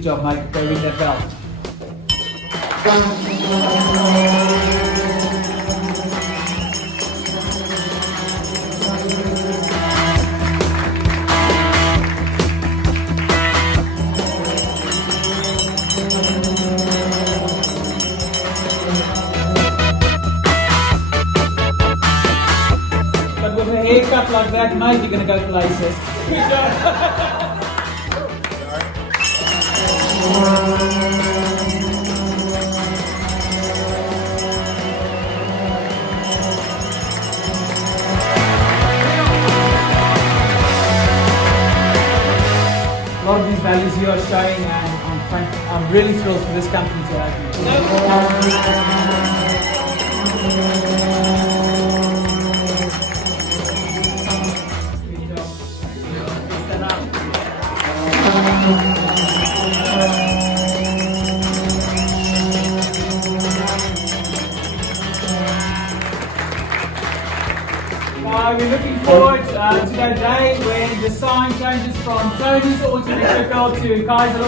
Good job, mate. Go ring that bell. But with a haircut like that, mate, you're going to go places. Good job. A lot of these values you are showing, and I'm really thrilled for this company to have you. Good job. Stand up. We're looking forward to that day when the sign changes from Tony's Autoelectrical to Kaiser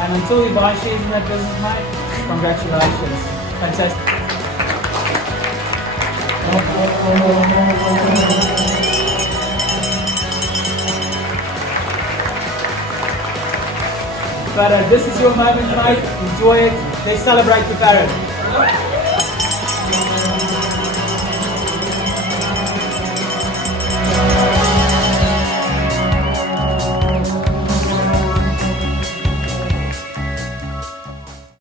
And until you buy shares in that business, mate, congratulations. Fantastic. But this is your moment, mate. Enjoy it. Let's celebrate the parrot.